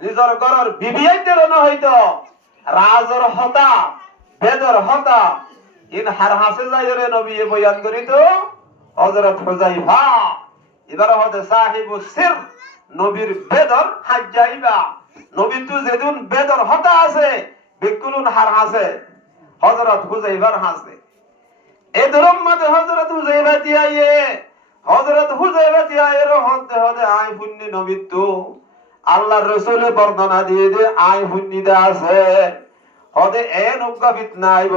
নিজের ঘরের বিবিয়াইদের না হইতো রাজর হতা বেদর হতা ইন হার হাসে যাইরে নবী বয়ান করিত হযরত হুযায়ফা এবার হতে সাহিবু সির নবীর বেদর হাজ্জাইবা নবী তো যেদিন বেদর হতা আছে বিকুলুন হার হাসে হযরত হুযায়ফার হাসে এদরম মধ্যে হযরত হুযায়ফা তিয়ায়ে হযরত হুযায়ফা তিয়ায়ে হতে হতে আই পুণ্যি নবী তো আল্লাহর রাসূলে বর্ণনা দিয়ে দে আই পুণ্যিদা আছে হতে এন উগ্গা ফিতনা আইব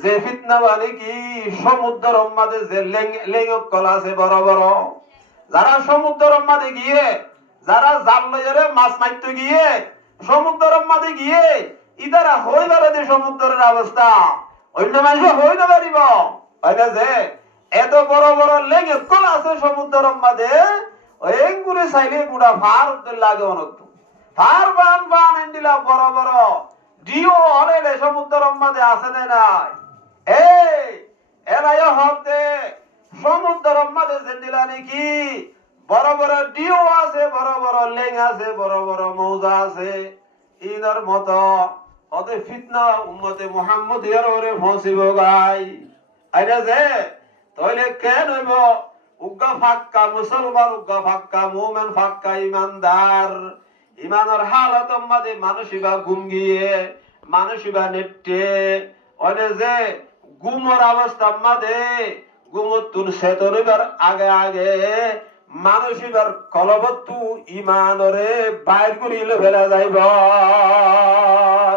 যে ফিতনা মানে কি সমুদ্রের মাঝে যে লেঙ্গক কলা আছে বড় বড় যারা সমুদ্রের মাঝে গিয়ে যারা জাল লইরে মাছ মারতে গিয়ে সমুদ্রের মাঝে গিয়ে ইদারা হইবারে যে সমুদ্রের অবস্থা অন্য মানুষ হই না পারিব হয় না যে এত বড় বড় লেঙ্গক কলা আছে সমুদ্রের মাঝে এঙ্গুরে চাইলে গুড়া ফার উত্তর লাগে অনন্ত ফার বান বান এন্ডিলা বড় বড় ডিও অনেলে সমুদ্রের মাঝে আছে না নাই এই এরাই হতে সমুদ্রের মাঝে যেন্ডিলা নাকি বড় বড় ডিও আছে বড় বড় লেং আছে বড় বড় মৌজা আছে ইনার মতো হতে ফিতনা উম্মতে মুহাম্মদিয়ার ওরে ফসিব গাই আইনা যে তাইলে কেন হইব উগ্গা ফাক্কা মুসলমান উগ্গা ফাক্কা মুমিন ফাক্কা ইমানদার ইমানের হালত মাঝে মানুষিবা ঘুম গিয়ে মানুষিবা নেটে ওনে যে গুমর অবস্থা মাঝে গুমতুন সেতরিবার আগে আগে মানুষিবার কলবতু ইমানরে বাইর করিলে ফেলা যাইব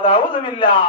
নাউজুবিল্লাহ।